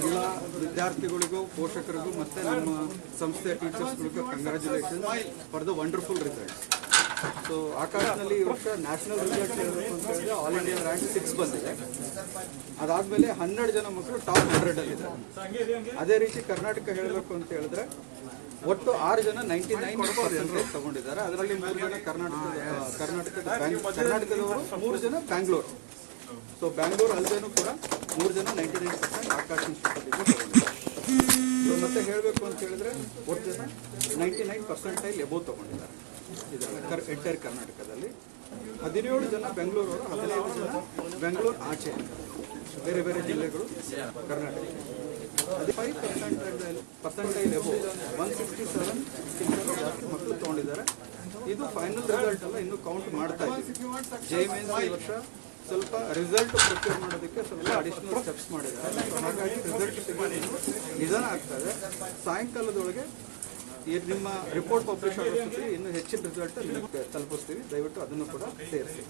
ಎಲ್ಲ ವಿದ್ಯಾರ್ಥಿಗಳಿಗೂ, ಪೋಷಕರಿಗೂ ಮತ್ತೆ ನಮ್ಮ ಸಂಸ್ಥೆಯ ಟೀಚರ್ಸ್ಗಳಿಗೂ congratulation for the wonderful result so ಆಕಾಶದಲ್ಲಿ ಈ ವರ್ಷ ನ್ಯಾಷನಲ್ ರಿಸಲ್ಟ್ ಹೇಳಬೇಕು ಅಂತ ಹೇಳಿದ್ರೆ ಆಲ್ ಇಂಡಿಯಾ ರ್ಯಾಂಕ್ ಸಿಕ್ಸ್ ಬಂದಿದೆ. ಅದಾದ್ಮೇಲೆ ಹನ್ನೆರಡು ಜನ ಮಕ್ಕಳು ಟಾಪ್ ಹಂಡ್ರೆಡ್ ಅಲ್ಲಿದ್ದಾರೆ. ಅದೇ ರೀತಿ ಕರ್ನಾಟಕ ಹೇಳಬೇಕು ಅಂತ ಹೇಳಿದ್ರೆ ಒಟ್ಟು ಆರು ಜನ ನೈಂಟಿ ನೈನ್ ಪರ್ಸೆಂಟೇಜ್ ತಗೊಂಡಿದ್ದಾರೆ. ಅದರಲ್ಲಿ ಮೂರು ಜನ ಕರ್ನಾಟಕದ ಕರ್ನಾಟಕದ ಕರ್ನಾಟಕದವರು ಮೂರು ಜನ ಬ್ಯಾಂಗ್ಳೂರು. ಸೊ ಬ್ಯಾಂಗ್ಳೂರು ಅಲ್ಲದೇನು ಕೂಡ ಮೂರು ಜನ ninety nine percent Aakash so ಮತ್ತೆ ಹೇಳಬೇಕು ಅಂತ ಹೇಳಿದ್ರೆ ಒಟ್ಟು ಜನ ನೈಂಟಿ ನೈನ್ ಪರ್ಸೆಂಟೈಲ್ ಎಬೋ ತಗೊಂಡಿದ್ದಾರೆ. ಇದರಲ್ಲಿ ಕರ್, ಎಂಟೈರ್ ಕರ್ನಾಟಕದಲ್ಲಿ. ಹದಿನೇಳು ಜನ ಬೆಂಗಳೂರು ಹದಿನೈದು ಜನ ಬೆಂಗಳೂರು ಆಚೆ, ಬೇರೆ ಬೇರೆ ಜಿಲ್ಲೆಗಳು Karnataka five percentile percentile above one sixty seven ಜಾಸ್ತಿ ಮಕ್ಕಳು ತಗೊಂಡಿದ್ದಾರೆ ಇದು ಫೈನಲ್ ರಿಸಲ್ಟ್ ಅಲ್ಲ ಇನ್ನೂ ಕೌಂಟ್ ಮಾಡ್ತಾ ಇದ್ದೀವಿ ಜೆ ಮೇನ್ಸ್ ವರ್ಷ ಸ್ವಲ್ಪ ರಿಸಲ್ಟ್ ಪ್ರೊಕ್ಯೂರ್ ಮಾಡೋದಕ್ಕೆ ಸ್ವಲ್ಪ ಅಡಿಷನಲ್ ಸ್ಟೆಪ್ಸ್ ಮಾಡಿದ್ದಾರೆ ಹಾಗಾಗಿ ರಿಸಲ್ಟ್ ಸಿಗೋದು ನಿಧಾನ ಆಗ್ತಾ ಇದೆ ಸಾಯಂಕಾಲದೊಳಗೆ ನಿಮ್ಮ ರಿಪೋರ್ಟ್ ಪಬ್ಲಿಷ್ ಆಗೋಷ್ಟೊತ್ತಿಗೆ ಇನ್ನೂ ಹೆಚ್ಚಿನ ರಿಸಲ್ಟ್ ನಿಮಗೆ ತಲುಪಿಸ್ತೀವಿ ದಯವಿಟ್ಟು ಅದನ್ನು ಕೂಡ ಸೇರಿಸಿ